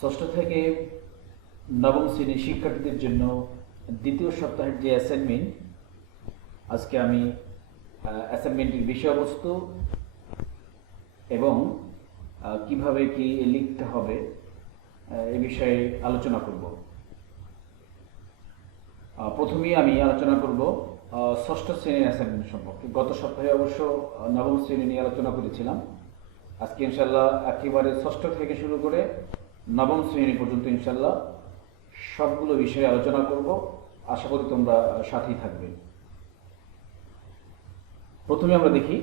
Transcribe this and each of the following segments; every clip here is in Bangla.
ষষ্ঠ থেকে নবম শ্রেণীর শিক্ষার্থীদের জন্য দ্বিতীয় সপ্তাহের যে অ্যাসাইনমেন্ট, আজকে আমি অ্যাসাইনমেন্টের বিষয়বস্তু এবং কিভাবে কি লিখতে হবে এ বিষয়ে আলোচনা করব। প্রথমেই আমি আলোচনা করব ষষ্ঠ শ্রেণীর অ্যাসাইনমেন্ট সম্পর্কে। গত সপ্তাহে অবশ্য নবম শ্রেণী নিয়ে আলোচনা করেছিলাম। আজকে ইনশাল্লাহ একেবারে ষষ্ঠ থেকে শুরু করে নবম শ্রেণী পর্যন্ত ইনশাল্লাহ সবগুলো বিষয়ে আলোচনা করব। আশা করি তোমরা সাথেই থাকবে। প্রথমে আমরা দেখি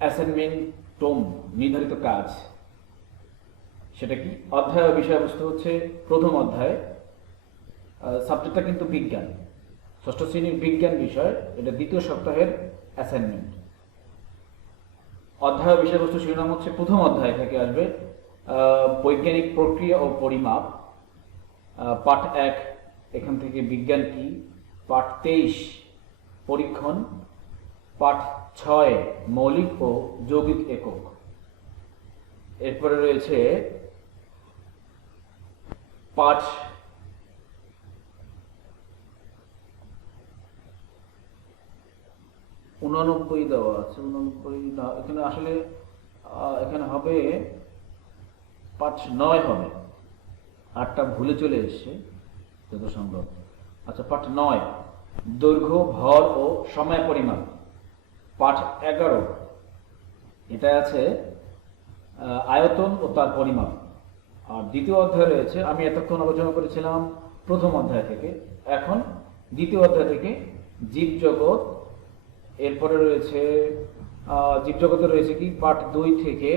অ্যাসাইনমেন্ট টোম, নির্ধারিত কাজ সেটা কি। অধ্যায় বিষয়বস্তু হচ্ছে প্রথম অধ্যায়, সাবজেক্টটা কিন্তু বিজ্ঞান, ষষ্ঠ শ্রেণীর বিজ্ঞান বিষয়, এটা দ্বিতীয় সপ্তাহের অ্যাসাইনমেন্ট। অধ্যায় বিষয়বস্তু শিরোনাম হচ্ছে প্রথম অধ্যায় থেকে আসবে বৈজ্ঞানিক প্রক্রিয়া ও পরিমাপ। পাঠ 1 এখান থেকে বিজ্ঞান কি। পাঠ 23 পরীক্ষণ। পাঠ 6 মৌলিক ও যৌগিক একক। এরপরে রয়েছে পাঠ 89 দেওয়া আছে। 89 না, এখানে আসলে এখানে হবে পাঠ 9 হবে, 8টা ভুলে চলে এসছে যত সম্ভব। আচ্ছা, পাঠ 9 দৈর্ঘ্য, ভর ও সময় পরিমাপ। পাঠ 11 এটা আছে আয়তন ও তার পরিমাপ। আর দ্বিতীয় অধ্যায় রয়েছে, আমি এতক্ষণ আলোচনা করেছিলাম প্রথম অধ্যায় থেকে, এখন দ্বিতীয় অধ্যায় থেকে জীবজগৎ। এরপরে রয়েছে জীবজগতে রয়েছে কি পাঠ 2 থেকে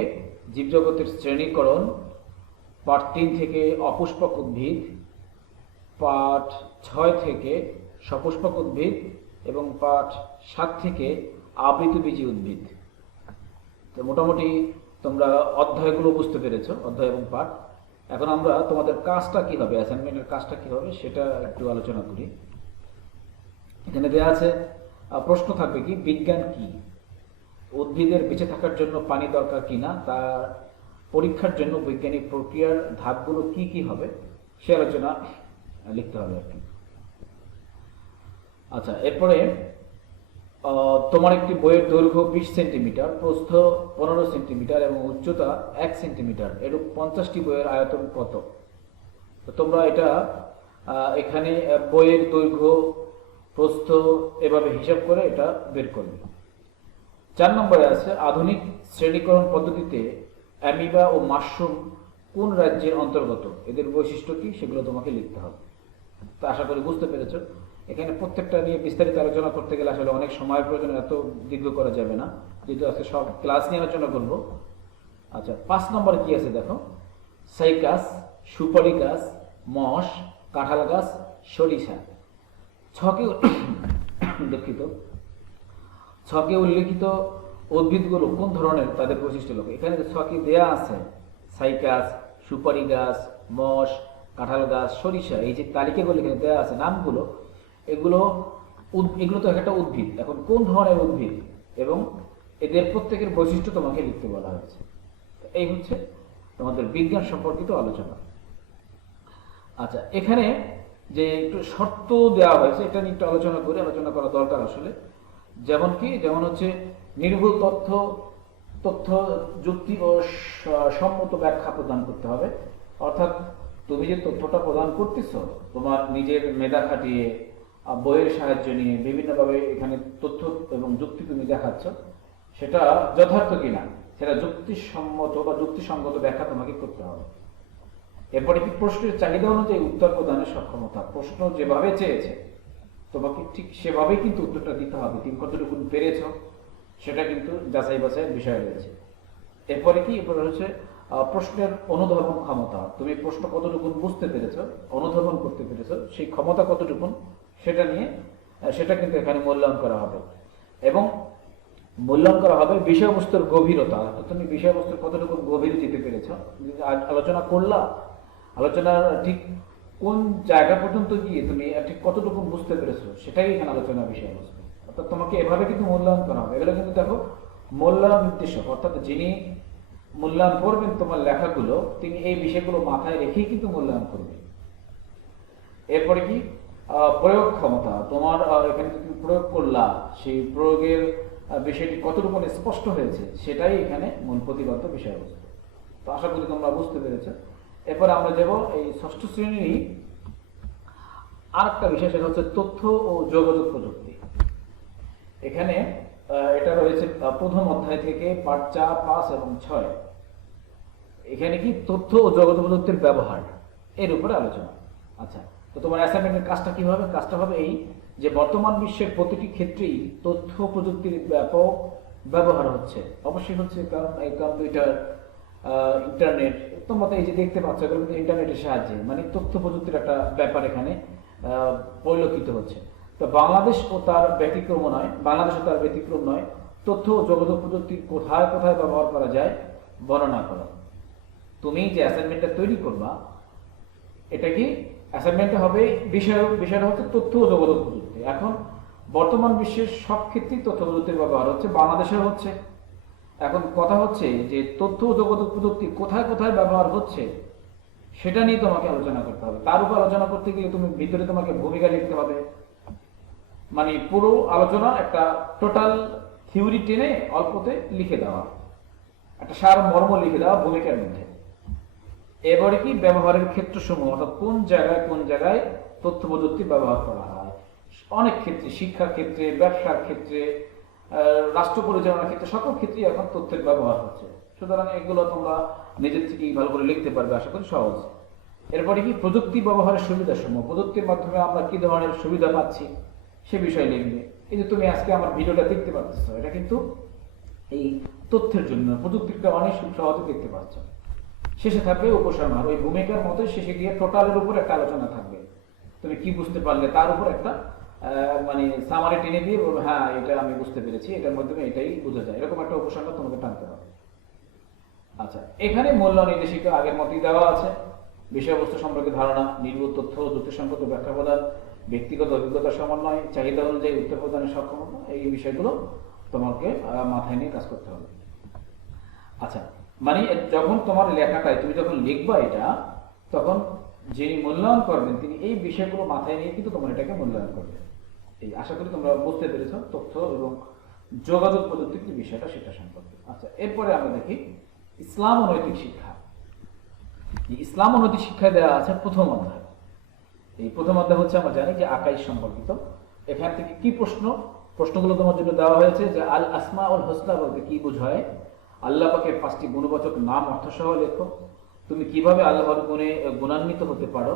জীবজগতের শ্রেণীকরণ। পাঠ 3 থেকে অপুষ্পক উদ্ভিদ। পাঠ 6 থেকে সপুষ্পক উদ্ভিদ এবং পাঠ 7 থেকে আবৃতবীজী উদ্ভিদ। তো মোটামুটি তোমরা অধ্যায়গুলো বুঝতে পেরেছো, অধ্যায় এবং পাঠ। এখন আমরা তোমাদের কাজটা কি হবে, অ্যাসাইনমেন্টের কাজটা কি হবে সেটা একটু আলোচনা করি। এখানে দেওয়া আছে প্রশ্ন থাকবে কি বিজ্ঞান কি, উদ্ভিদের বেঁচে থাকার জন্য পানি দরকার কিনা, তার পরীক্ষার জন্য বৈজ্ঞানিক প্রক্রিয়ার ধাপগুলো কি কি হবে সে আলোচনা লিখতে হবে আর কি। আচ্ছা, এরপরে তোমার একটি বইয়ের দৈর্ঘ্য 20 সেন্টিমিটার, প্রস্থ 15 সেন্টিমিটার এবং উচ্চতা 1 সেন্টিমিটার, এরূপ 50টি বইয়ের আয়তন কত? তো তোমরা এটা এখানে বইয়ের দৈর্ঘ্য, প্রস্থ এভাবে হিসাব করে এটা বের করবে। 4 নম্বরে আছে আধুনিক শ্রেণীকরণ পদ্ধতিতে অ্যামিবা ও মাশরুম কোন রাজ্যের অন্তর্গত, এদের বৈশিষ্ট্য কি সেগুলো তোমাকে লিখতে হবে। তো আশা করি বুঝতে পেরেছ। এখানে প্রত্যেকটা নিয়ে বিস্তারিত আলোচনা করতে গেলে আসলে অনেক সময়ের প্রয়োজন, এত দীর্ঘ করা যাবে না, যেহেতু আজকে সব ক্লাস নিয়ে আলোচনা করবো। আচ্ছা, 5 নম্বরে কি আছে দেখো, সাইকাস, সুপারি গাছ, মশ, কাঁঠাল গাছ, সরিষা। ছকে উল্লেখিত উদ্ভিদগুলো কোন ধরনের, তাদের বৈশিষ্ট্য লোক। এখানে ছকে দেয়া আছে সাইকাস, সুপারি গাছ, মশ, কাঁঠাল গাছ, সরিষা, এই যে তালিকাগুলো এখানে দেওয়া আছে নামগুলো, এগুলো তো একটা উদ্ভিদ। এখন কোন ধরনের উদ্ভিদ এবং এদের প্রত্যেকের বৈশিষ্ট্য তোমাকে লিখতে বলা হয়েছে। এই হচ্ছে তোমাদের বিজ্ঞান সম্পর্কিত আলোচনা। আচ্ছা, এখানে যে একটু শর্ত দেওয়া হয়েছে এটা নিয়ে একটু আলোচনা করা দরকার আসলে। যেমন হচ্ছে নির্ভুল তথ্য যুক্তি ও সম্মত ব্যাখ্যা প্রদান করতে হবে। অর্থাৎ তুমি যে তথ্যটা প্রদান করতেছ তোমার নিজের মেধা খাটিয়ে, বইয়ের সাহায্য নিয়ে বিভিন্নভাবে এখানে তথ্য এবং যুক্তি তুমি দেখাচ্ছ, সেটা যথার্থ কিনা সেটা যুক্তিসম্মত বা যুক্তিসঙ্গত ব্যাখ্যা তোমাকে করতে হবে। এরপরে কি প্রশ্নের চাহিদা অনুযায়ী উত্তর প্রদানের সক্ষমতা, প্রশ্ন যেভাবে চেয়েছে তোমাকে ঠিক সেভাবেই কিন্তু উত্তরটা দিতে হবে। তুমি কতটুকু পেরেছ সেটা কিন্তু যাচাই বাছাইয়ের বিষয় রয়েছে। এরপরে হচ্ছে প্রশ্নের অনুধাবন ক্ষমতা, তুমি প্রশ্ন কতটুকু বুঝতে পেরেছ, অনুধাবন করতে পেরেছ, সেই ক্ষমতা কতটুকু সেটা কিন্তু এখানে মূল্যায়ন করা হবে। এবং মূল্যায়ন করা হবে বিষয়বস্তুর গভীরতা, তুমি বিষয়বস্তুর কতটুকু গভীরে যেতে পেরেছ, আলোচনা করলা, আলোচনার ঠিক কোন জায়গা পর্যন্ত গিয়ে তুমি ঠিক কতটুকু বুঝতে পেরেছো সেটাই এখানে আলোচনার বিষয়বস্তু। অর্থাৎ তোমাকে এভাবে কিন্তু মূল্যায়ন করা হবে। এগুলো কিন্তু দেখো মূল্যায়ন নির্দেশক, অর্থাৎ যিনি মূল্যায়ন করবেন তোমার লেখাগুলো, তিনি এই বিষয়গুলো মাথায় রেখেই কিন্তু মূল্যায়ন করবেন। এরপরে কি প্রয়োগ ক্ষমতা, তোমার এখানে তুমি প্রয়োগ করলা, সেই প্রয়োগের বিষয়টি কতটুকু স্পষ্ট হয়েছে সেটাই এখানে মূল প্রতিপাদ্য বিষয়বস্তু। তো আশা করি তোমরা বুঝতে পেরেছো। এরপরে আমরা যাব এই ষষ্ঠ শ্রেণীরই আরেকটা বিষয়, সেটা হচ্ছে তথ্য ও যোগাযোগ প্রযুক্তি। এখানে এটা রয়েছে প্রথম অধ্যায় থেকে পাঠ 4, 5 এবং 6। এখানে কি তথ্য ও যোগাযোগ প্রযুক্তির ব্যবহার এর উপরে আলোচনা। আচ্ছা, তো তোমার অ্যাসাইনমেন্টের কাজটা কি হবে? কাজটা হবে এই যে বর্তমান বিশ্বের প্রতিটি ক্ষেত্রেই তথ্য প্রযুক্তির ব্যাপক ব্যবহার হচ্ছে, অবশ্যই হচ্ছে, কারণ এই কম্পিউটার, ইন্টারনেট, তোমরা তো এই যে দেখতে পাচ্ছ এগুলো কিন্তু ইন্টারনেটের সাহায্যে, মানে তথ্য প্রযুক্তির একটা ব্যাপার এখানে পরিলক্ষিত হচ্ছে। তো বাংলাদেশ ও তার ব্যতিক্রম নয়, তথ্য ও যোগাযোগ প্রযুক্তি কোথায় কোথায় ব্যবহার করা যায় বর্ণনা করো। তুমি যে অ্যাসাইনমেন্টটা তৈরি করবা, এটা কি অ্যাসাইনমেন্টে হবে বিষয়টা হচ্ছে তথ্য ও যোগাযোগ প্রযুক্তি। এখন বর্তমান বিশ্বের সব ক্ষেত্রেই তথ্য প্রযুক্তির ব্যবহার হচ্ছে, বাংলাদেশেও হচ্ছে। এখন কথা হচ্ছে যে তথ্য ও যোগাযোগ প্রযুক্তি কোথায় কোথায় ব্যবহার হচ্ছে সেটা নিয়ে তোমাকে আলোচনা করতে হবে। তার উপর আলোচনা করতে গেলে তুমি ভিতরে তোমাকে ভূমিকা লিখতে হবে, মানে পুরো আলোচনা একটা টোটাল থিওরি টেনে অল্পতে লিখে দেওয়া, একটা সার মর্ম লিখে দেওয়া ভূমিকার মধ্যে। এবারে কি ব্যবহারের ক্ষেত্রসমূহ, অর্থাৎ কোন জায়গায় তথ্য প্রযুক্তি ব্যবহার করা হয়। অনেক ক্ষেত্রে, শিক্ষার ক্ষেত্রে, ব্যবসার ক্ষেত্রে, রাষ্ট্র পরিচালনার ক্ষেত্রে, সকল ক্ষেত্রেই এখন তথ্যের ব্যবহার হচ্ছে। সুতরাং এগুলো তোমরা নিজের থেকেই ভালো করে লিখতে পারবে, আশা করি সহজ। এরপরে কি প্রযুক্তি ব্যবহারের সুবিধাসমূহ, প্রযুক্তির মাধ্যমে আমরা কি ধরনের সুবিধা পাচ্ছি সে বিষয়ে লিখবে। এই যে তুমি আজকে আমার ভিডিওটা দেখতে পাচ্ছ, এটা কিন্তু এই তথ্যের জন্য, প্রযুক্তিটা অনেক সহজে দেখতে পাচ্ছ। শেষে থাকবে উপসংহার, ওই ভূমিকার মতো শেষে গিয়ে টোটালের উপর একটা আলোচনা থাকবে, তুমি কি বুঝতে পারলে তার উপর একটা মানে সামারি টেনে দিয়ে বলবো হ্যাঁ এটা আমি বুঝতে পেরেছি, এটার মাধ্যমে এটাই বোঝা যায়, এরকম একটা উপসংহার তোমাকে টানতে হবে। আচ্ছা, এখানে মূল্য নির্দেশিকা আগের মতই দেওয়া আছে। বিষয়বস্তু সম্পর্কে ধারণা, নির্ভুল তথ্য ও যুক্তিসঙ্গত ব্যাখ্যা প্রদান, ব্যক্তিগত অভিজ্ঞতা সমন্বয়, চাহিদা অনুযায়ী উত্তর প্রদানের সক্ষমতা, এই বিষয়গুলো তোমাকে মাথায় নিয়ে কাজ করতে হবে। আচ্ছা, মানে যখন তোমার লেখাটায় তুমি যখন লিখবা এটা, তখন যিনি মূল্যায়ন করবেন তিনি এই বিষয়গুলো মাথায় নিয়ে কিন্তু তোমার এটাকে মূল্যায়ন করবেন। এই আশা করি তোমরা বুঝতে পেরেছ তথ্য এবং যোগাযোগ প্রযুক্তির যে বিষয়টা সেটা সম্পর্কে। আচ্ছা, এরপরে আমরা দেখি ইসলাম ও নৈতিক শিক্ষা। ইসলাম ও নৈতিক শিক্ষায় দেওয়া আছে প্রথম অধ্যায়। এই প্রথম অধ্যায় হচ্ছে আমরা জানি যে আকাইদ সম্পর্কিত। এখান থেকে কি প্রশ্নগুলো তোমার জন্য দেওয়া হয়েছে যে আল আসমা উল হোসনা বলতে কি বোঝায়, আল্লাহ পাকের 5টি গুণবাচক নাম অর্থসহ লেখো, তুমি কিভাবে আল্লাহর গুণে গুণান্বিত হতে পারো।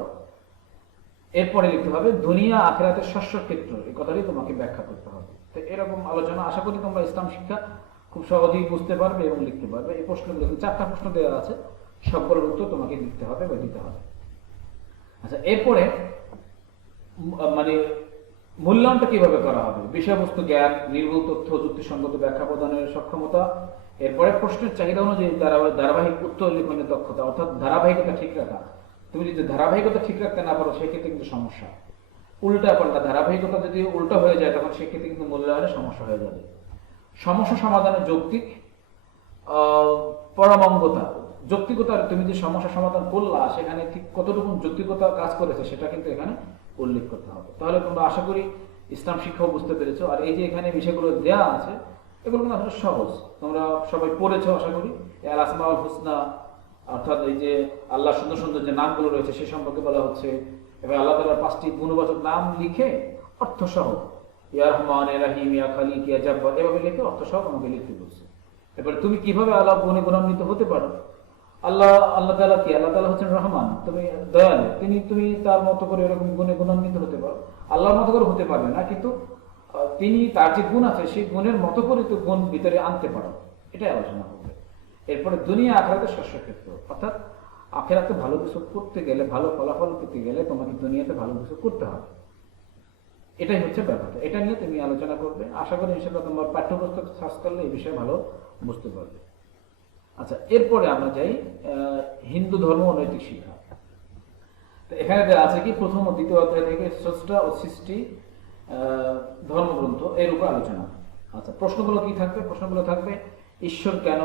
এরপরে লিখতে হবে দুনিয়া আখিরাতের শস্য ক্ষেত্র, এই কথাটি তোমাকে ব্যাখ্যা করতে হবে। তো এরকম আলোচনা আশা করি তোমরা ইসলাম শিক্ষা খুব সহজেই বুঝতে পারবে এবং লিখতে পারবে। এই প্রশ্নগুলো 4টা প্রশ্ন দেওয়া আছে, সবগুলোর উত্তর তোমাকে লিখতে হবে বা দিতে হবে। আচ্ছা, এরপরে মানে মূল্যায়নটা কিভাবে করা হবে, বিষয়বস্তু জ্ঞান, নির্ভুল তথ্য, যুক্তিসঙ্গত ব্যাখ্যা প্রদানের সক্ষমতা, এরপরে প্রশ্নের চাহিদা অনুযায়ী ধারাবাহিক উত্তর লিখনের দক্ষতা, অর্থাৎ ধারাবাহিকতা ঠিক রাখা। তুমি যদি ধারাবাহিকতা ঠিক রাখতে না পারো সেক্ষেত্রে কিন্তু সমস্যা। উল্টা পাল্টা ধারাবাহিকতা যদি উল্টা হয়ে যায় তখন সেক্ষেত্রে কিন্তু মূল্যায়নের সমস্যা হয়ে যাবে। সমস্যা সমাধানের যৌক্তিক পরামঙ্গতা, যৌক্তিকতা, তুমি যে সমস্যা সমাধান করলা সেখানে ঠিক কতটুকু যৌক্তিকতা কাজ করেছে সেটা কিন্তু এখানে উল্লেখ করতে হবে। তাহলে তোমরা আশা করি ইসলাম শিক্ষাও বুঝতে পেরেছো। আর এই যে এখানে বিষয়গুলো দেওয়া আছে এগুলো কিন্তু আসলে সহজ, তোমরা সবাই পড়েছো আশা করি। আল আসমাউল হুসনা অর্থাৎ এই যে আল্লাহ সুন্দর সুন্দর যে নামগুলো রয়েছে সে সম্পর্কে বলা হচ্ছে, এবার আল্লাহ তাআলার 5টি গুণবাচক নাম লিখে অর্থসহ, ইয়া রহমান, ইয়া রাহিম, ইয়া খালিক, ইয়া জাব্বার, এভাবে লিখে অর্থসহ তোমাকে লিখতে বলছে। এবার তুমি কিভাবে আল্লাহ গুণে গুণান্বিত হতে পারো। আল্লাহ তাআলা কি, আল্লাহ তাআলা হচ্ছেন রহমান, তুমি দয়ালু, তুমি তার মতো করে এরকম গুণে গুণান্বিত হতে পারো। আল্লাহর মতো করে হতে পারবে না, কিন্তু তিনি তার যে গুণ আছে সেই গুণের মতো করে তো গুণ ভিতরে আনতে পারো, এটাই আলোচনা করবে। এরপরে দুনিয়া আখিরাতের শস্য ক্ষেত্র, অর্থাৎ আখিরাতে ভালো কিছু করতে গেলে, ভালো ফলাফল পেতে গেলে তোমাকে দুনিয়াতে ভালো কিছু করতে হবে, এটাই হচ্ছে ব্যাপারটা। এটা নিয়ে তুমি আলোচনা করবে। আশা করি ইনশাআল্লাহ তোমার পাঠ্যপুস্তক সার্চ করলে এই বিষয়ে ভালো বুঝতে পারবে। আচ্ছা, এরপরে আমরা যাই হিন্দু ধর্ম ও নৈতিক শিক্ষা। তো এখানে দেওয়া আছে কি প্রথম ও দ্বিতীয় অধ্যায় থেকে স্রষ্টা ও সৃষ্টি ধর্মগ্রন্থ এর উপর আলোচনা। আচ্ছা, প্রশ্নগুলো কি থাকবে? প্রশ্নগুলো থাকবে ঈশ্বর কেন,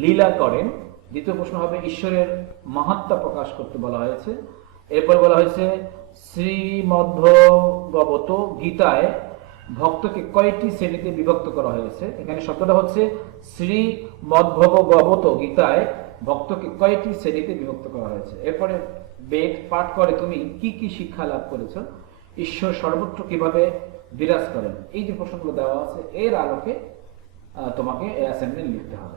লীলা করেন। দ্বিতীয় প্রশ্ন হবে ঈশ্বরের মাহাত্ম্য প্রকাশ করতে বলা হয়েছে। এরপর বলা হয়েছে শ্রীমদ্ভগবত গীতায় ভক্তকে কয়টি শ্রেণীতে বিভক্ত করা হয়েছে। এখানে শব্দটা হচ্ছে শ্রীমদ্ভগবত গীতায় ভক্তকে কয়টি শ্রেণীতে বিভক্ত করা হয়েছে। এরপরে বেদ পাঠ করে তুমি কি কি শিক্ষা লাভ করেছো, ঈশ্বর সর্বত্র কিভাবে বিরাজ করেন, এই যে প্রশ্নগুলো দেওয়া আছে এর আলোকে তোমাকে অ্যাসাইনমেন্ট লিখতে হবে।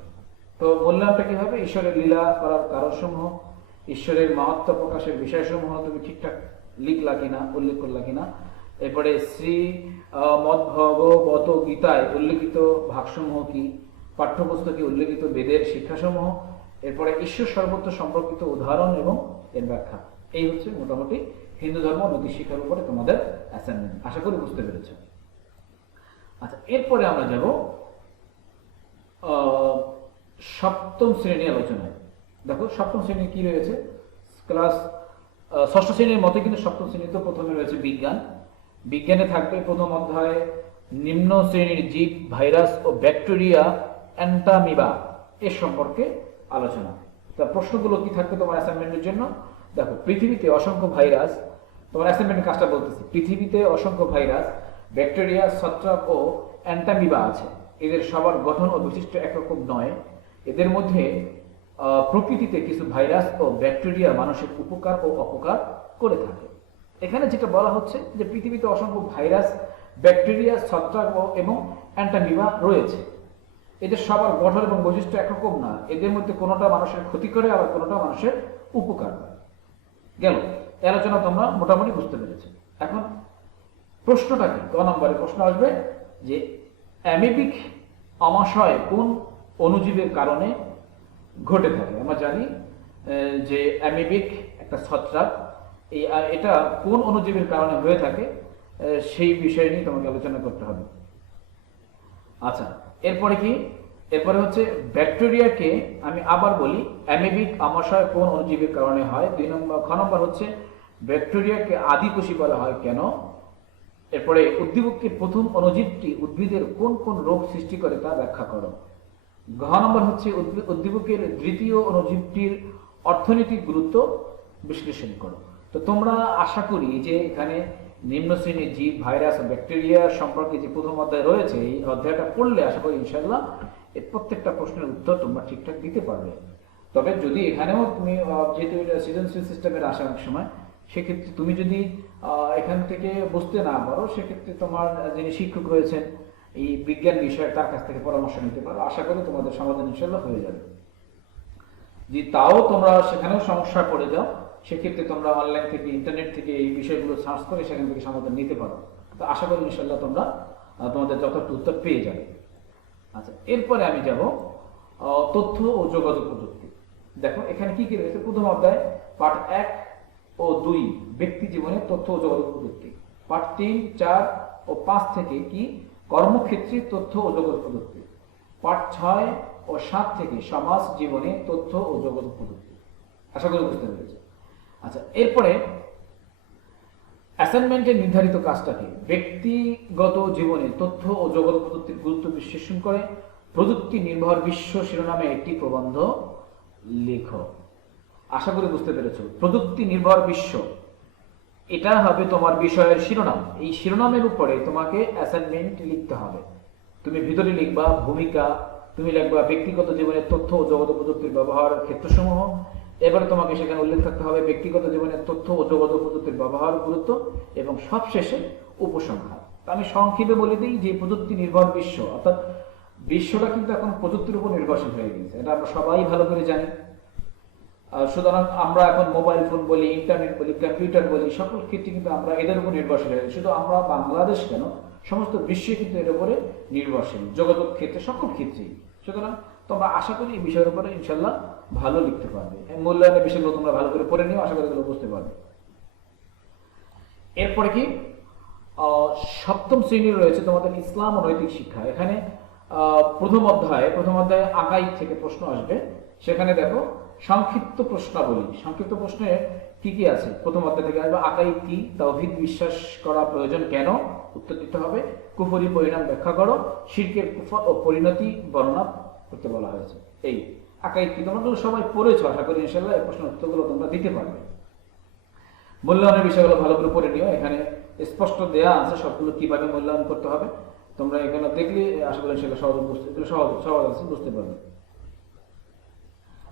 তো মূল্যায়নটা কি হবে, ঈশ্বরের লীলা করার কারণসমূহ, ঈশ্বরের মাহাত্ম্য প্রকাশের বিষয়সমূহ তুমি ঠিকঠাক লিখলা কিনা, উল্লেখ করলা কিনা। এরপরে শ্রীমদ্ভগবত গীতায় উল্লেখিত ভাগসমূহ কি, পাঠ্যপুস্তকে উল্লেখিত বেদের শিক্ষাসমূহ, এরপরে ঈশ্বর সর্বত্র সম্পর্কিত উদাহরণ এবং এর ব্যাখ্যা। এই হচ্ছে মোটামুটি হিন্দু ধর্ম নৈতিক শিক্ষার উপরে তোমাদের অ্যাসাইনমেন্ট। আশা করি বুঝতে পেরেছ। আচ্ছা, এরপরে আমরা যাব সপ্তম শ্রেণী আলোচনায়। দেখো সপ্তম শ্রেণী কি রয়েছে, ক্লাস ষষ্ঠ শ্রেণীর মতো কিন্তু সপ্তম শ্রেণীতে প্রথমে রয়েছে বিজ্ঞান। বিজ্ঞানে থাকবে প্রথম অধ্যায়ে নিম্ন শ্রেণীর জীব, ভাইরাস ও ব্যাকটেরিয়া, অ্যান্টামিবা এর সম্পর্কে আলোচনা। তা প্রশ্নগুলো কি থাকবে তোমার অ্যাসাইনমেন্টের জন্য? দেখো, পৃথিবীতে অসংখ্য ভাইরাস, তোমার অ্যাসাইনমেন্টের কাজটা বলতেছি, পৃথিবীতে অসংখ্য ভাইরাস, ব্যাকটেরিয়া, ছত্রাক ও অ্যান্টামিবা আছে। এদের সবার গঠন ও বৈশিষ্ট্য একরকম নয়। এদের মধ্যে প্রকৃতিতে কিছু ভাইরাস ও ব্যাকটেরিয়া মানুষের উপকার ও অপকার করে থাকে। এখানে যেটা বলা হচ্ছে যে পৃথিবীতে অসংখ্য ভাইরাস, ব্যাকটেরিয়া, ছত্রাক এবং অ্যান্টামিবা রয়েছে। এদের সবার গঠন এবং বৈশিষ্ট্য একরকম না। এদের মধ্যে কোনোটা মানুষের ক্ষতি করে, আবার কোনোটা মানুষের উপকার করে। গেল, এই আলোচনা তোমরা মোটামুটি বুঝতে পেরেছ। এখন প্রশ্নটা কি, ক নম্বরে প্রশ্ন আসবে যে অ্যামিবিক আমাশয় কোন অণুজীবের কারণে ঘটে থাকে। আমরা জানি যে অ্যামিবিক একটা ছত্রাক, এটা কোন অণুজীবের কারণে হয়ে থাকে সেই বিষয় নিয়ে তোমাকে আলোচনা করতে হবে। আচ্ছা, এরপরে কি, এরপরে হচ্ছে ব্যাকটেরিয়াকে, আমি আবার বলি, অ্যামিবিক আমাশয় কোন অণুজীবের কারণে হয়। খ নম্বর হচ্ছে ব্যাকটেরিয়াকে আদিকোষী বলা হয় কেন। এরপরে উদ্দীপককে প্রথম অণুজীবটি উদ্ভিদের কোন কোন রোগ সৃষ্টি করে তা ব্যাখ্যা করো। ঘ নম্বর হচ্ছে উদ্দীপকের দ্বিতীয় অণুজীবটির অর্থনৈতিক গুরুত্ব বিশ্লেষণ করো। তো তোমরা আশা করি যে এখানে নিম্ন শ্রেণীর জীব, ভাইরাস ও ব্যাকটেরিয়া সম্পর্কে যে প্রথম অধ্যায় রয়েছে, এই অধ্যায়টা পড়লে আশা করি ইনশাআল্লাহ এর প্রত্যেকটা প্রশ্নের উত্তর তোমরা ঠিকঠাক দিতে পারবে। তবে যদি এখানেও তুমি যেহেতু এটা সৃজনশীল সিস্টেমের আসা অনেক সময়, সেক্ষেত্রে তুমি যদি এখান থেকে বুঝতে না পারো, সেক্ষেত্রে তোমার যিনি শিক্ষক রয়েছেন এই বিজ্ঞান বিষয়ে, তার কাছ থেকে পরামর্শ নিতে পারো। আশা করি তোমাদের সমাধান ইনশাআল্লাহ হয়ে যাবে। যদি তাও তোমরা সেখানেও সমস্যা পড়ে যাও, সেক্ষেত্রে তোমরা অনলাইন থেকে, ইন্টারনেট থেকে এই বিষয়গুলো সার্চ করে সেখান থেকে সমাধান নিতে পারো। তো আশা করি ইনশাআল্লাহ তোমরা তোমাদের যথার্থ উত্তর পেয়ে যাবে। আচ্ছা, এরপরে আমি যাব তথ্য ও যোগাযোগ প্রযুক্তি। দেখো এখানে কি কি রয়েছে। প্রথম অধ্যায় পাঠ 1 ও 2 ব্যক্তি জীবনে তথ্য ও যোগাযোগ প্রযুক্তি। পাঠ 3, 4 ও 5 থেকে কি কর্মক্ষেত্রে তথ্য ও যোগাযোগ প্রযুক্তি। পাঠ 6 ও 7 থেকে সমাজ জীবনে তথ্য ও যোগাযোগ প্রযুক্তি। আশা করি বুঝতে পেরেছি। আচ্ছা, এরপরে অ্যাসাইনমেন্টের নির্ধারিত কাজটা কি, ব্যক্তিগত জীবনে তথ্য ও যোগাযোগ প্রযুক্তির গুরুত্ব বিশ্লেষণ করে প্রযুক্তি নির্ভর বিশ্ব শিরোনামে একটি প্রবন্ধ লেখো। আশা করি বুঝতে পেরেছো। প্রযুক্তি নির্ভর বিশ্ব, এটা হবে তোমার বিষয়ের শিরোনাম। এই শিরোনামের উপরে তোমাকে অ্যাসাইনমেন্ট লিখতে হবে। তুমি ভিতরে লিখবা ভূমিকা, তুমি লিখবা ব্যক্তিগত জীবনের তথ্য ও যোগাযোগ প্রযুক্তির ব্যবহার ক্ষেত্রসমূহ। এবারে তোমাকে সেখানে উল্লেখ থাকতে হবে ব্যক্তিগত জীবনের তথ্য ও যোগাযোগ প্রযুক্তির ব্যবহার গুরুত্ব এবং সবশেষে উপসংহার। আমি সংক্ষেপে বলে দিই যে প্রযুক্তি নির্ভর বিশ্ব, অর্থাৎ বিশ্বটা কিন্তু এখন প্রযুক্তির উপর নির্ভরশীল হয়ে গেছে, এটা আমরা সবাই ভালো করে জানি। সুতরাং আমরা এখন মোবাইল ফোন বলি, ইন্টারনেট বলি, কম্পিউটার বলি, সকল ক্ষেত্রে কিন্তু আমরা এদের উপর নির্ভরশীল হয়ে গেছি। শুধু আমরা বাংলাদেশ কেন, সমস্ত বিশ্বে কিন্তু এর উপরে নির্ভরশীল, যোগাযোগ ক্ষেত্রে, সকল ক্ষেত্রেই। সুতরাং তোমরা আশা করি এই বিষয়ের উপরে ইনশাল্লাহ ভালো লিখতে পারবে। মূল্যায়নের বিষয়গুলো তোমরা ভালো করে পড়ে নিও, আশা করি এগুলো বুঝতে পারবে। এরপরে কি সপ্তম শ্রেণীর রয়েছে তোমাদের ইসলাম ও নৈতিক শিক্ষা। এখানে প্রথম অধ্যায়ে আকাইদ থেকে প্রশ্ন আসবে। সেখানে দেখো সংক্ষিপ্ত প্রশ্নাবলী, সংক্ষিপ্ত প্রশ্নে কি কি আছে। প্রথম অধ্যায় থেকে আসবে আকাইদ কি, তাওহীদ বিশ্বাস করা প্রয়োজন কেন, উত্তর দিতে হবে। কুফরি পরিণাম ব্যাখ্যা করো, শিরকের কুফর ও পরিণতি বর্ণনা করতে বলা হয়েছে। এই আকাইদ কি তোমরা সবাই পড়েছো, আশা করি ইনশাআল্লাহ এই প্রশ্ন উত্তরগুলো তোমরা দিতে পারবে। মূল্যায়নের বিষয়গুলো ভালো করে পড়ে নিও, এখানে স্পষ্ট দেয়া আছে সবগুলো কিভাবে মূল্যায়ন করতে হবে। তোমরা এখানে দেখলে আশা করি সেটা সহজ সহজ আছে, বুঝতে পারবে।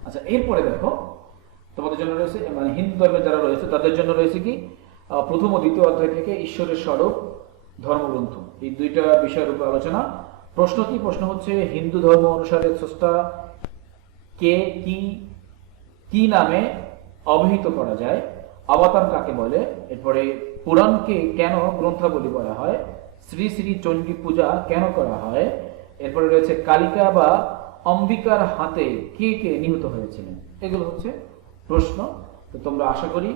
আচ্ছা, এরপরে দেখো তোমাদের জন্য রয়েছে, মানে হিন্দু ধর্মে যারা রয়েছে তাদের জন্য রয়েছে কি প্রথম ও দ্বিতীয় অধ্যায় থেকে ঈশ্বরের স্বরূপ ধর্মগ্রন্থ, এই দুইটা বিষয়ের উপর আলোচনা। প্রশ্ন কি? প্রশ্ন হচ্ছে হিন্দু ধর্ম অনুসারে স্রষ্টা কে কি নামে অভিহিত করা যায়, অবতার কাকে বলে, এরপরে পুরাণকে কেন গ্রন্থাবলী বলা হয়, শ্রী শ্রী চণ্ডী পূজা কেন করা হয়, এরপরে রয়েছে কালিকা বা অম্বিকার হাতে কে কে নিহত হয়েছিলেন। এগুলো হচ্ছে প্রশ্ন। তো তোমরা আশা করি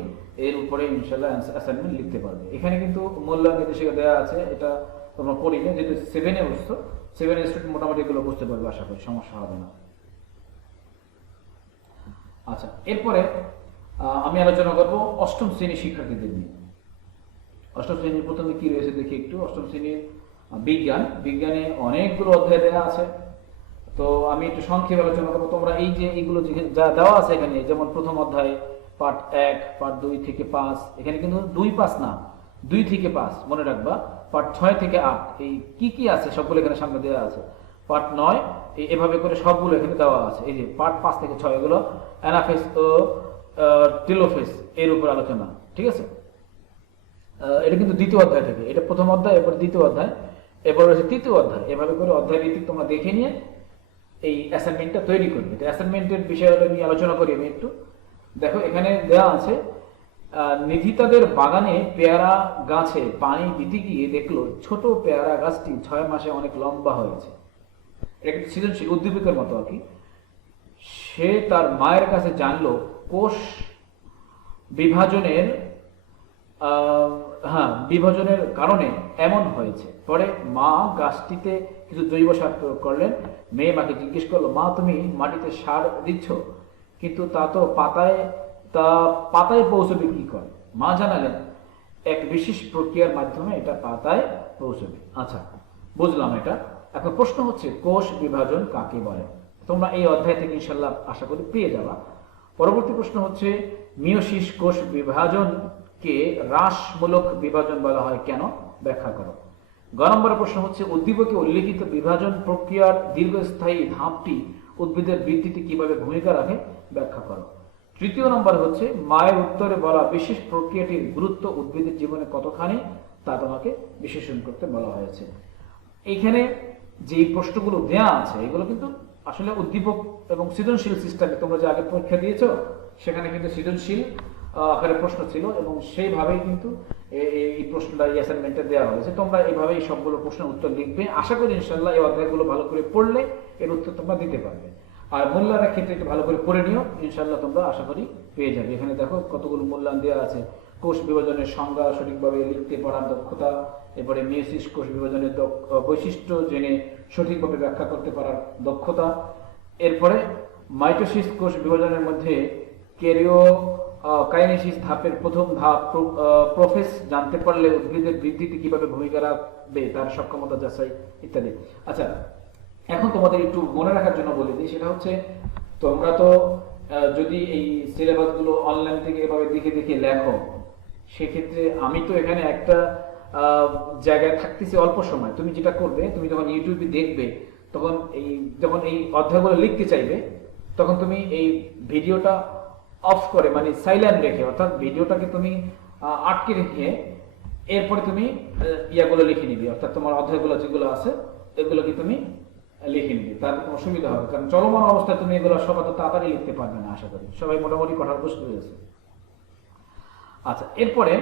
এর উপরে ইনশাআল্লাহ অ্যাসাইনমেন্ট লিখতে পারবে। এখানে কিন্তু মূল্যায়ন নির্দেশিকা দেওয়া আছে, এটা তোমরা পড়িলে, যেহেতু 7-এ বসছো, 7-এর স্টুডেন্ট মোটামুটি এগুলো বুঝতে পারবে, আশা করি সমস্যা হবে না। আচ্ছা, এরপরে আমি আলোচনা করব অষ্টম শ্রেণীর শিক্ষার্থীদের নিয়ে। অষ্টম শ্রেণীর প্রথমে কি রয়েছে দেখি একটু। অষ্টম শ্রেণীর বিজ্ঞানে অনেকগুলো অধ্যায় দেওয়া আছে, তো আমি একটু সংক্ষেপে আলোচনা করবো। তোমরা এই যে এইগুলো যা দেওয়া আছে এখানে, যেমন প্রথম অধ্যায় পার্ট 1, পার্ট 2 থেকে 5, এখানে কিন্তু 2-5 না, 2 থেকে 5 মনে রাখবা। পার্ট 6 থেকে 8 এই কি আছে সবগুলো এখানে সামনে দেওয়া আছে। পার্ট 9 এভাবে করে সবগুলো এখানে দেওয়া আছে। এই যে পার্ট 5 থেকে 6 এগুলো অ্যানাফেস ও টেলোফেস এর উপর আলোচনা, ঠিক আছে। এটা কিন্তু দ্বিতীয় অধ্যায় থেকে, এটা প্রথম অধ্যায়, এরপর দ্বিতীয় অধ্যায়, এরপর রয়েছে তৃতীয় অধ্যায়। এভাবে করে অধ্যায় ভিত্তিক তোমরা দেখে নিয়ে এই অ্যাসাইনমেন্টটা তৈরি করবে। তো অ্যাসাইনমেন্টের বিষয়টা নিয়ে আলোচনা করি আমি একটু। দেখো এখানে দেওয়া আছে, নিধিতাদের বাগানে পেয়ারা গাছে পানি দিতে গিয়ে দেখলো ছোট পেয়ারা গাছটি 6 মাসে অনেক লম্বা হয়েছে। এটা কিন্তু সৃজনশীল উদ্দীপকের মতো আর কি। সে তার মায়ের কাছে জানলো কোষ বিভাজনের বিভাজনের কারণে এমন হয়েছে। পরে মা গাছটিতে কিছু জৈব সার প্রয়োগ করলেন। মেয়ে মাকে জিজ্ঞেস করলো, মা তুমি মাটিতে সার দিচ্ছ, কিন্তু তা তো পাতায় পৌঁছবে কি করে? মা জানালেন এক বিশেষ প্রক্রিয়ার মাধ্যমে এটা পাতায় পৌঁছবে। আচ্ছা, বুঝলাম এটা। এখন প্রশ্ন হচ্ছে কোষ বিভাজন কাকে বলে? তোমরা এই অধ্যায় থেকে ইনশাল্লাহ আশা করি পেয়ে যাবা। পরবর্তী প্রশ্ন হচ্ছে মিয়োসিস কোষ বিভাজনকে হ্রাসমূলক বিভাজন বলা হয় কেন? ব্যাখ্যা করো। গ নম্বরের প্রশ্ন হচ্ছে উদ্দীপকে উল্লেখিত বিভাজন প্রক্রিয়ার দীর্ঘস্থায়ী ধাপটি উদ্ভিদের বৃদ্ধিতে কিভাবে ভূমিকা রাখে? ব্যাখ্যা করো। তৃতীয় নম্বর হচ্ছে মায়ের উত্তরে বলা বিশেষ প্রক্রিয়াটির গুরুত্ব উদ্ভিদের জীবনে কতখানি তা তোমাকে বিশ্লেষণ করতে বলা হয়েছে। এইখানে যে প্রশ্নগুলো দেয়া আছে এগুলো কিন্তু আসলে উদ্দীপক এবং সৃজনশীল সিস্টেমে তোমরা যে আগে পরীক্ষা দিয়েছো সেখানে কিন্তু সৃজনশীল আকারে প্রশ্ন ছিল এবং সেইভাবেই কিন্তু এই প্রশ্নটা এই অ্যাসাইনমেন্টে দেওয়া হয়েছে। তোমরা এইভাবেই সবগুলো প্রশ্নের উত্তর লিখবে। আশা করি ইনশাআল্লাহ এই অধ্যায়গুলো ভালো করে পড়লে এর উত্তর তোমরা দিতে পারবে। আর মূল্যায়নের ক্ষেত্রে একটু ভালো করে পড়ে নিও, ইনশাআল্লাহ তোমরা আশা করি পেয়ে যাবে। এখানে দেখো কতগুলো মূল্যায়ন দেওয়া আছে। কোষ বিভাজনের সংজ্ঞা সঠিকভাবে লিখতে পারার দক্ষতা, এরপরে মিয়োসিস কোষ বিভাজনের বৈশিষ্ট্য জেনে সঠিকভাবে ব্যাখ্যা করতে পারার দক্ষতা, এরপরে মাইটোসিস কোষ বিভাজনের মধ্যে কাইনেসিস ধাপের প্রথম ধাপ প্রোফেস জানতে পারলে উদ্ভিদের বৃদ্ধিতে কিভাবে ভূমিকা রাখবে তার সক্ষমতা যাচাই ইত্যাদি। আচ্ছা, এখন তোমাদের একটু মনে রাখার জন্য বলে দিই, সেটা হচ্ছে তোমরা তো যদি এই সিলেবাসগুলো অনলাইন থেকে এভাবে দেখে দেখে লেখো, সেক্ষেত্রে আমি তো এখানে একটা জায়গায় থাকতেছি অল্প সময়। তুমি যেটা করবে, তুমি যখন ইউটিউবে দেখবে তখন যখন এই অধ্যায়গুলো লিখতে চাইবে তখন তুমি এই ভিডিওটা অফ করে, মানে সাইলেন্ট রেখে, অর্থাৎ ভিডিওটাকে তুমি আটকে রেখে এরপরে তুমি ইয়াগুলো লিখে নিবি, অর্থাৎ তোমার অধ্যায়গুলো যেগুলো আছে এগুলোকে তুমি লিখে নিবি, তার কোনো সুবিধা হবে। কারণ চলমান অবস্থায় তুমি এগুলো সব এত তাড়াতাড়ি লিখতে পারবে না। আশা করি সবাই মোটামুটি কথার বুঝতে পেরেছে। আচ্ছা, এরপরে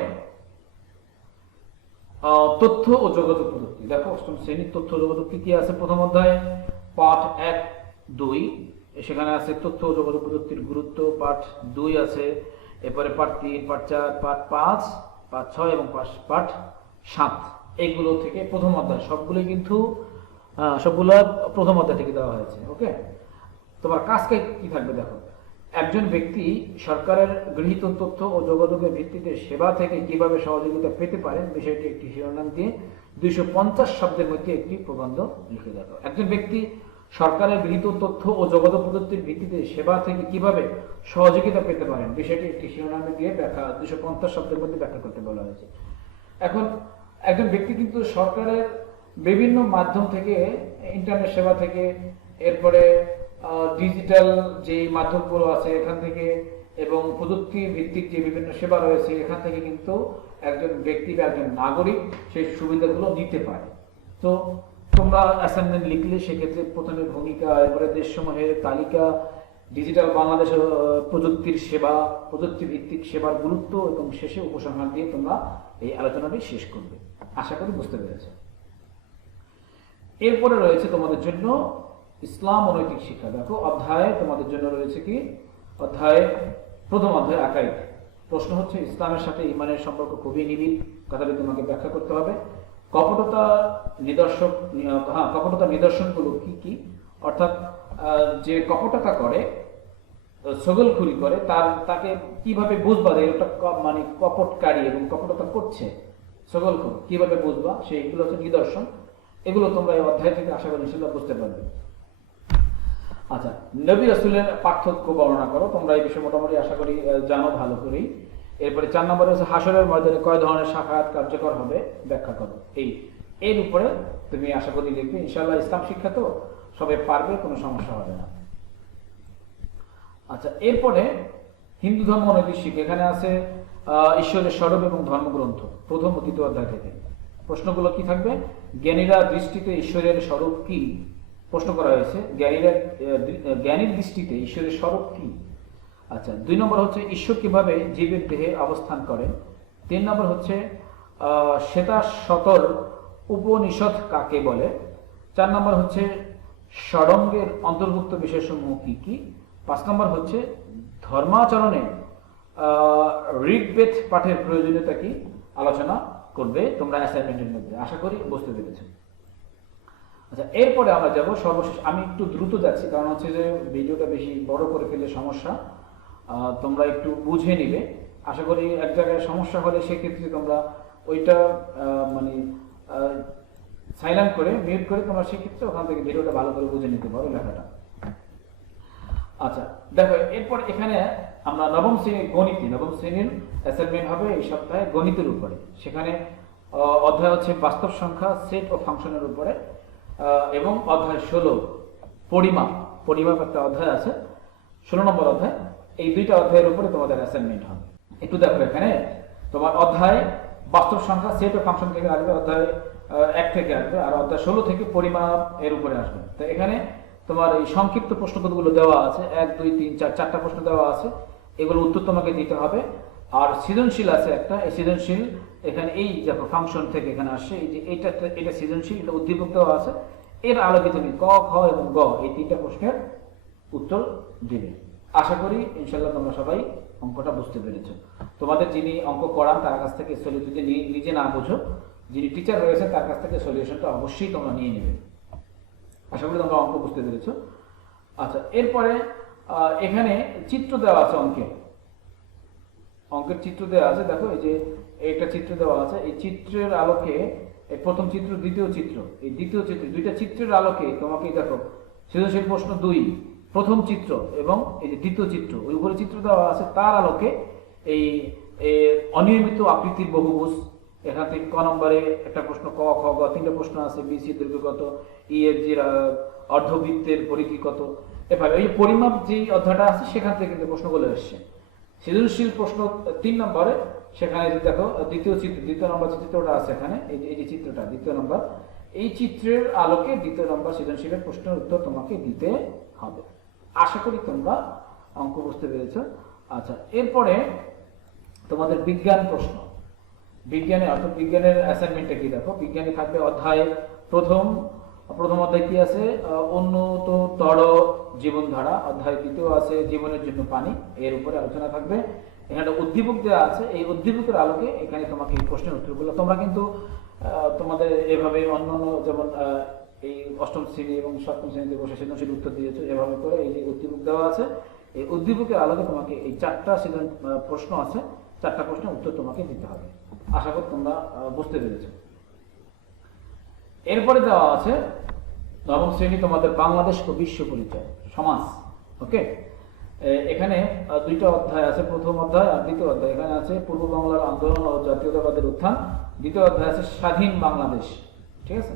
তথ্য ও যোগাযোগ প্রযুক্তি। দেখো অষ্টম শ্রেণীর তথ্য ও যোগাযোগ কি আছে। প্রথম অধ্যায় পাঠ 1-2 সেখানে আছে তথ্য ও যোগাযোগ প্রযুক্তির গুরুত্ব, পাঠ 2 আছে, এরপরে পাঠ 3, পাঠ 4, পাঠ 5, পাঠ 6 এবং পাঠ 7 এইগুলো থেকে প্রথম অধ্যায় সবগুলোই কিন্তু সবগুলো প্রথম অধ্যায় থেকে দেওয়া হয়েছে। ওকে, তোমার কাজকে কি থাকবে দেখো। একজন ব্যক্তি সরকারের গৃহীত তথ্য ও যোগাযোগের ভিত্তিতে সেবা থেকে কিভাবে সহযোগিতা পেতে পারেন বিষয়টি একটি শিরোনাম দিয়ে 250 শব্দের মধ্যে একটি প্রবন্ধ লিখে দেখো। একজন ব্যক্তি সরকারের গৃহীত তথ্য ও যোগাযোগ প্রযুক্তির ভিত্তিতে সেবা থেকে কিভাবে সহযোগিতা পেতে পারেন বিষয়টি একটি শিরোনামে দিয়ে ব্যাখ্যা 250 শব্দের মধ্যে ব্যাখ্যা করতে বলা হয়েছে। এখন একজন ব্যক্তি কিন্তু সরকারের বিভিন্ন মাধ্যম থেকে, ইন্টারনেট সেবা থেকে, এরপরে ডিজিটাল যে মাধ্যমগুলো আছে এখান থেকে, এবং প্রযুক্তি ভিত্তিক যে বিভিন্ন সেবা রয়েছে এখান থেকে কিন্তু একজন ব্যক্তি বা একজন নাগরিক সেই সুবিধাগুলো নিতে পারে। তো তোমরা অ্যাসাইনমেন্ট লিখলে সেক্ষেত্রে প্রথমে ভূমিকা, এরপরে দেশসমূহের তালিকা, ডিজিটাল বাংলাদেশ প্রযুক্তির সেবা, প্রযুক্তি ভিত্তিক সেবার গুরুত্ব, এবং শেষে উপসংহার দিয়ে তোমরা এই আলোচনাটি শেষ করবে। আশা করি বুঝতে পেরেছো। এরপরে রয়েছে তোমাদের জন্য ইসলাম ও নৈতিক শিক্ষা। দেখো অধ্যায় তোমাদের জন্য রয়েছে কি, প্রথম অধ্যায় আকাইদ। প্রশ্ন হচ্ছে ইসলামের সাথে ইমানের সম্পর্ক খুবই নিবিড়, কথাটি তোমাকে ব্যাখ্যা করতে হবে। কপটতা নিদর্শনগুলো কি কি, অর্থাৎ যে কপটতা করে, ছগলখুরি করে, তাকে কিভাবে বুঝবা যে এটা মানে কপটকারী এবং কপটতা করছে, ছগলখুর কিভাবে বুঝবা, সেইগুলো হচ্ছে নিদর্শন। এগুলো তোমরা এই অধ্যায় থেকে আশা করি ইনশাআল্লাহ বুঝতে পারবে। আচ্ছা, নবী রাসূলের পার্থক্য বর্ণনা করো। তোমরা এই বিষয়ে মোটামুটি আশা করি জানো ভালো করেই। এরপরে 4 নম্বরে হচ্ছে হাসরের ময়দানে কয় ধরনের সাফায়াত কার্যকর হবে ব্যাখ্যা করো। এর উপরে তুমি আশা করি লিখবে। ইনশাআল্লাহ ইসলাম শিক্ষা তো সবাই পারবে, কোনো সমস্যা হবে না। আচ্ছা, এরপরে হিন্দু ধর্ম নৈতিক শিক্ষা। এখানে আছে ঈশ্বরের স্বরূপ এবং ধর্মগ্রন্থ, প্রথম ও দ্বিতীয় অধ্যায় থেকে। প্রশ্নগুলো কি থাকবে? জ্ঞানীরা দৃষ্টিতে ঈশ্বরের স্বরূপ কি? প্রশ্ন করা হয়েছে জ্ঞানীর দৃষ্টিতে ঈশ্বরের স্বরূপ কি। আচ্ছা, 2 নম্বর হচ্ছে ঈশ্বর কিভাবে জীবের দেহে অবস্থান করেন। 3 নম্বর হচ্ছে শ্বেতা শতর উপনিষদ কাকে বলে। 4 নম্বর হচ্ছে ষড়ঙ্গের অন্তর্ভুক্ত বিষয়সমূহ কি কি। 5 নম্বর হচ্ছে ধর্মাচরণে ঋগ্বেদ পাঠের প্রয়োজনীয়তা কি আলোচনা করবে তোমরা অ্যাসাইনমেন্টের মধ্যে। আশা করি বুঝতে পেরেছো। আচ্ছা, এরপরে আমরা যাব সর্বশেষ। আমি একটু দ্রুত যাচ্ছি, কারণ হচ্ছে যে ভিডিওটা বেশি বড় করে ফেললে সমস্যা, তোমরা একটু বুঝে নিবে। আশা করি এক জায়গায় সমস্যা হলে সেক্ষেত্রে তোমরা ওইটা মানে সাইলেন্ট করে, মিউট করে তোমরা সেক্ষেত্রে ওখান থেকে ভিডিওটা ভালো করে বুঝে নিতে পারো লেখাটা। আচ্ছা দেখো, এরপর এখানে আমরা নবম শ্রেণীর অ্যাসাইনমেন্ট হবে এই সপ্তাহে গণিতের উপরে। সেখানে অধ্যায় হচ্ছে বাস্তব সংখ্যা, সেট ও ফাংশনের উপরে, এবং অধ্যায় 16 পরিমাপ একটা অধ্যায় আছে, 16 নম্বর অধ্যায়। এই 2টা অধ্যায়ের উপরে তোমাদের অ্যাসাইনমেন্ট হবে। একটু দেখো, এখানে তোমার অধ্যায় বাস্তব সংখ্যা, সেট ও ফাংশন থেকে আসবে, অধ্যায় 1 থেকে আসবে, আর অধ্যায় 16 থেকে পরিমাপ এর উপরে আসবে। তো এখানে তোমার এই সংক্ষিপ্ত প্রশ্নপত্রগুলো দেওয়া আছে, 1 2 3 4 4টা প্রশ্ন দেওয়া আছে, এগুলো উত্তর তোমাকে দিতে হবে। আর সৃজনশীল আছে একটা, এই সৃজনশীল এখানে এই দেখো ফাংশন থেকে এখানে আসছে, এই যে এটা সৃজনশীল, এটা উদ্দীপক দেওয়া আছে, এর আলোকে তুমি ক, খ এবং গ এই 3টা প্রশ্নের উত্তর দিবে। আশা করি ইনশাল্লাহ তোমরা সবাই অঙ্কটা বুঝতে পেরেছো। তোমাদের যিনি অঙ্ক করান তার কাছ থেকে যদি নিজে না বোঝো, যিনি টিচার রয়েছে তার কাছ থেকে সলিউশনটা অবশ্যই তোমরা নিয়ে নেবে। আশা করি তোমরা অঙ্ক বুঝতে পেরেছো। আচ্ছা, এরপরে এখানে চিত্র দেওয়া আছে, অঙ্কের চিত্র দেওয়া আছে। দেখো, এই যে একটা চিত্র দেওয়া আছে, এই চিত্রের আলোকে প্রথম চিত্র, দ্বিতীয় চিত্র, এই দ্বিতীয় চিত্র, 2টা চিত্রের আলোকে তোমাকে দেখো সৃজনশীল প্রশ্ন 2 প্রথম চিত্র এবং এই যে দ্বিতীয় চিত্র, ওই উপরে চিত্র দেওয়া আছে, তার আলোকে এই অনিয়মিত আকৃতির বহুভুজ, এখান থেকে ক নম্বরে একটা প্রশ্ন, ক, খ, গ 3টা প্রশ্ন আছে, বিসি দৈর্ঘ্য কত, ইএফজির অর্ধবৃত্তের পরিধি কত, এভাবে এই পরিমাপ যে অধ্যায়টা আছে সেখান থেকে কিন্তু প্রশ্নগুলো এসছে। সৃজনশীল প্রশ্ন 3 নম্বরে, সেখানে দেখো দ্বিতীয় নম্বর চিত্রটা আছে এখানে, এই যে চিত্রটা 2য় নম্বর, এই চিত্রের আলোকে 2য় নম্বর সৃজনশীলের প্রশ্নের উত্তর তোমাকে দিতে হবে। আশা করি তোমরা অঙ্ক বুঝতে পেরেছো। আচ্ছা, এরপরে তোমাদের বিজ্ঞান প্রশ্ন। অর্থাৎ বিজ্ঞানের অ্যাসাইনমেন্টটা কি দেখো, বিজ্ঞানে থাকবে অধ্যায় প্রথম অধ্যায় কি আছে, উন্নততর জীবনধারা। অধ্যায় 2 আছে জীবনের জন্য পানি, এর উপরে আলোচনা থাকবে। এখানে উদ্দীপক দেওয়া আছে, এই উদ্দীপকের আলোকে এখানে তোমাকে এই প্রশ্নের উত্তরগুলো তোমরা কিন্তু তোমাদের এভাবে অন্যান্য যেমন এই 8ম শ্রেণী এবং 7ম শ্রেণীতে বসে সৃজনশীল উত্তর দিয়েছো, এভাবে করে এই যে উদ্দীপক দেওয়া আছে, এই উদ্দীপকের আলোকে তোমাকে এই 4টা প্রশ্ন আছে, 4টা প্রশ্নের উত্তর তোমাকে দিতে হবে। আশা করি তোমরা বুঝতে পেরেছো। এরপরে দেওয়া আছে নবম শ্রেণী তোমাদের বাংলাদেশ ও বিশ্ব পরিচয় সমাজ। ওকে, এখানে দুইটা অধ্যায় আছে, প্রথম অধ্যায় আর দ্বিতীয় অধ্যায়। এখানে আছে পূর্ব বাংলার আন্দোলন ও জাতীয়তাবাদের উত্থান, দ্বিতীয় অধ্যায় আছে স্বাধীন বাংলাদেশ। ঠিক আছে,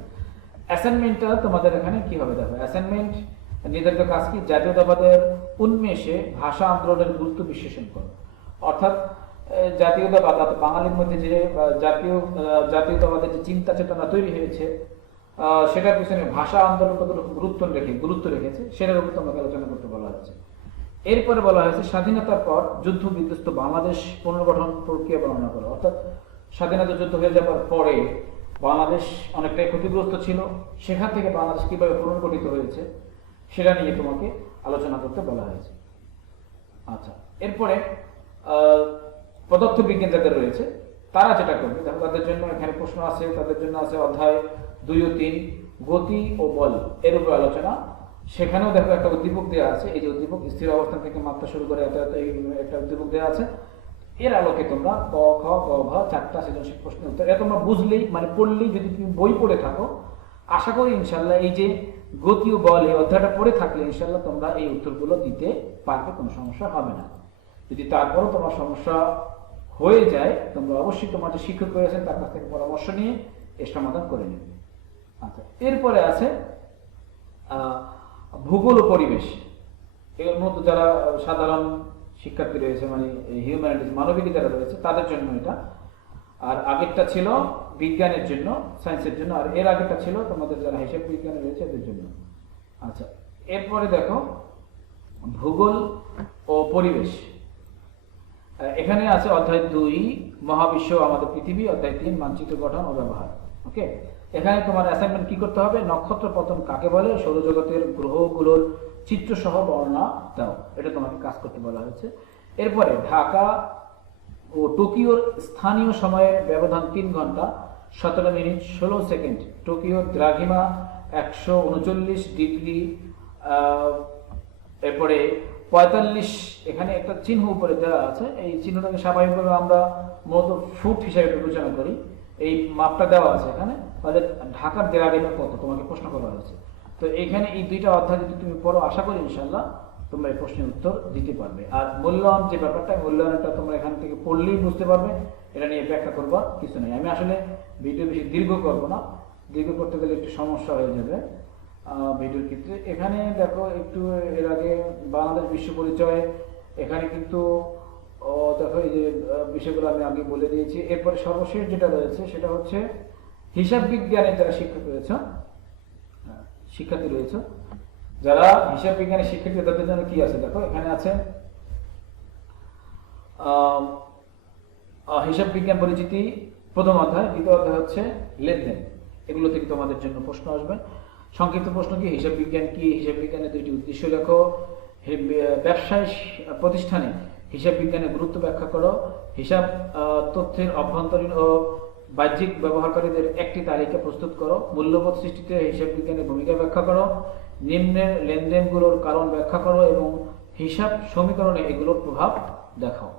অ্যাসাইনমেন্টটা তোমাদের এখানে কি হবে দেখো। অ্যাসাইনমেন্ট নির্ধারিত কাজ কি, জাতীয়তাবাদের উন্মেষে ভাষা আন্দোলনের গুরুত্ব বিশ্লেষণ করো। অর্থাৎ জাতীয়তাবাদ বাঙালির মধ্যে যে জাতীয়তাবাদের যে চিন্তা চেতনা তৈরি হয়েছে, সেটার পিছনে ভাষা আন্দোলন কতটুকু গুরুত্ব রেখেছে সেটার উপর তোমাকে আলোচনা করতে বলা হয়েছে। এরপরে বলা হয়েছে স্বাধীনতার পর যুদ্ধ বিধ্বস্ত বাংলাদেশ পুনর্গঠন প্রক্রিয়া বর্ণনা করো। অর্থাৎ স্বাধীনতা যুদ্ধ হয়ে যাওয়ার পরে বাংলাদেশ অনেকটাই ক্ষতিগ্রস্ত ছিল, সেখান থেকে বাংলাদেশ কিভাবে পুনর্গঠিত হয়েছে সেটা নিয়ে তোমাকে আলোচনা করতে বলা হয়েছে। আচ্ছা, এরপরে পদার্থ বিজ্ঞান যাদের রয়েছে তারা যেটা করবে, তাদের জন্য এখানে প্রশ্ন আছে, তাদের জন্য আছে অধ্যায় 2 ও 3 গতি ও বল এর উপর আলোচনা। সেখানেও দেখো একটা উদ্দীপক দেওয়া আছে, এই যে উদ্দীপক স্থির অবস্থান থেকে মাত্রা শুরু করে একটা উদ্দীপক দেওয়া আছে। এর আলোকে তোমরা ক খ গ ঘ 4টা সৃজনশীল প্রশ্নের উত্তর এটা তোমরা বুঝলেই, মানে পড়লেই, যদি তুমি বই পড়ে থাকো, আশা করি ইনশাল্লাহ এই যে গতি ও বল এই অধ্যায়টা পড়ে থাকলে ইনশাল্লাহ তোমরা এই উত্তরগুলো দিতে পারবে, কোনো সমস্যা হবে না। যদি তারপরও তোমার সমস্যা হয়ে যায়, তোমরা অবশ্যই তোমার যে শিক্ষক রয়েছেন তার কাছ থেকে পরামর্শ নিয়ে এর সমাধান করে নেবে। আচ্ছা, এরপরে আছে ভূগোল ও পরিবেশ। এর মধ্যে যারা সাধারণ শিক্ষার্থী রয়েছে, মানে হিউম্যানিটিস মানবিক যারা রয়েছে তাদের জন্য এটা। আর আগেরটা ছিল বিজ্ঞানের জন্য, সায়েন্সের জন্য, আর এর আগেরটা ছিল তোমাদের যারা হিসাব বিজ্ঞানে রয়েছে এদের জন্য। আচ্ছা, এরপরে দেখো ভূগোল ও পরিবেশ। এখানে আছে অধ্যায় 2 মহাবিশ্ব আমাদের পৃথিবী, অধ্যায় 3 মানচিত্র গঠন ও ব্যবহার। ওকে, এখানে তোমার অ্যাসাইনমেন্ট কি করতে হবে, নক্ষত্র পতন কাকে বলে, সৌরজগতের গ্রহগুলোর চিত্রসহ বর্ণনা দাও, এটা তোমাকে কাজ করতে বলা হয়েছে। এরপরে ঢাকা ও টোকিওর স্থানীয় সময়ের ব্যবধান 3 ঘন্টা 17 মিনিট 16 সেকেন্ড। টোকিওর দ্রাঘিমা 139 ডিগ্রি। এরপরে 45, এখানে একটা চিহ্ন উপরে দেওয়া আছে, এই চিহ্নটাকে স্বাভাবিকভাবে আমরা মূলত ফুট হিসাবে বিবেচনা করি, এই মাপটা দেওয়া আছে এখানে। তাহলে ঢাকার দ্রাঘিমা কত তোমাকে প্রশ্ন করা হয়েছে। তো এখানে এই দুইটা অধ্যায় যদি তুমি পড়ো, আশা করি ইনশাল্লাহ তোমরা এই প্রশ্নের উত্তর দিতে পারবে। আর মূল্যায়ন যে ব্যাপারটা, মূল্যায়নটা তোমরা এখান থেকে পড়লেই বুঝতে পারবে, এটা নিয়ে ব্যাখ্যা করবার কিছু নেই। আমি আসলে ভিডিও বেশি দীর্ঘ করবো না, দীর্ঘ করতে গেলে একটু সমস্যা হয়ে যাবে ভিডিওর ক্ষেত্রে। এখানে দেখো একটু এর আগে বাংলাদেশ বিশ্ব পরিচয়, এখানে কিন্তু দেখো এই যে বিষয়গুলো আমি আগে বলে দিয়েছি। এরপরে সর্বশেষ যেটা রয়েছে সেটা হচ্ছে হিসাব বিজ্ঞানের যারা শিক্ষক রয়েছে, শিক্ষার্থী রয়েছে, যারা হিসাব বিজ্ঞানের শিক্ষার্থী তাদের জন্য কি আছে দেখো। এখানে আছে হিসাব বিজ্ঞান পরিচিতি প্রথম অধ্যায়, দ্বিতীয় অধ্যায় হচ্ছে লেনদেন। এগুলো থেকে তোমাদের জন্য প্রশ্ন আসবে। সংক্ষিপ্ত প্রশ্ন কি, হিসাব বিজ্ঞান কি, হিসাব বিজ্ঞানের 2টি উদ্দেশ্য লেখো, ব্যবসায় প্রতিষ্ঠানে হিসাব বিজ্ঞানের গুরুত্ব ব্যাখ্যা করো, হিসাব তথ্যের অভ্যন্তরীণ ও বাহ্যিক ব্যবহারকারীদের একটি তালিকা প্রস্তুত করো, মূল্যবোধ সৃষ্টিতে হিসাব বিজ্ঞানের ভূমিকা ব্যাখ্যা করো, নিম্নের লেনদেনগুলোর কারণ ব্যাখ্যা করো এবং হিসাব সমীকরণে এগুলোর প্রভাব দেখাও।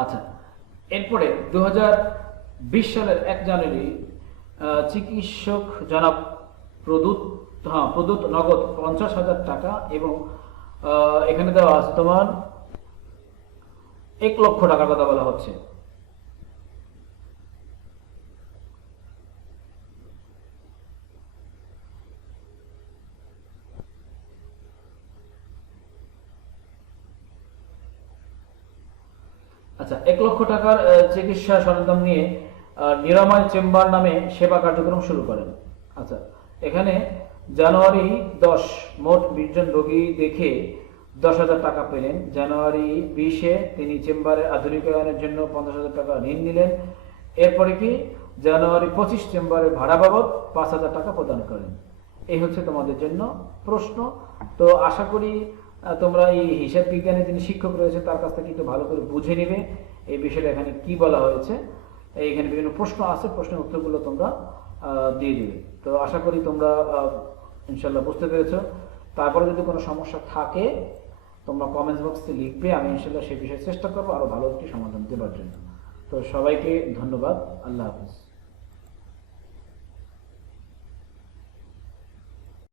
আচ্ছা, এরপরে 2020 সালের 1 জানুয়ারি চিকিৎসক জনাব প্রদত্ত নগদ 50,000 টাকা এবং এখানে দেওয়া আছে তোমার 1 লক্ষ টাকার কথা বলা হচ্ছে। আচ্ছা, 1 লক্ষ টাকার চিকিৎসা সরঞ্জাম নিয়ে নিরাময় চেম্বার নামে সেবা কার্যক্রম শুরু করেন। আচ্ছা, এখানে জানুয়ারি 10 মোট 20 জন রোগী দেখে 10,000 টাকা পেলেন। জানুয়ারি 20-এ তিনি চেম্বারের আধুনিকায়নের জন্য 50,000 টাকা ঋণ নিলেন। এরপরে কি জানুয়ারি 25 চেম্বারের ভাড়া বাবদ 5,000 টাকা প্রদান করেন। এই হচ্ছে তোমাদের জন্য প্রশ্ন। তো আশা করি তোমরা এই হিসাব বিজ্ঞানের যিনি শিক্ষক রয়েছে তার কাছ থেকে একটু ভালো করে বুঝে নেবে এই বিষয়টা এখানে কি বলা হয়েছে। এইখানে বিভিন্ন প্রশ্ন আছে, প্রশ্নের উত্তরগুলো তোমরা দিয়ে দিবে। তো আশা করি তোমরা ইনশাল্লাহ বুঝতে পেরেছো। তারপরে যদি কোনো সমস্যা থাকে তোমরা কমেন্টস বক্সে লিখবে, আমি ইনশাল্লাহ সেই বিষয়ে চেষ্টা করবো আরো ভালো একটি সমাধান দেওয়ার জন্য। তো সবাইকে ধন্যবাদ, আল্লাহ হাফিজ।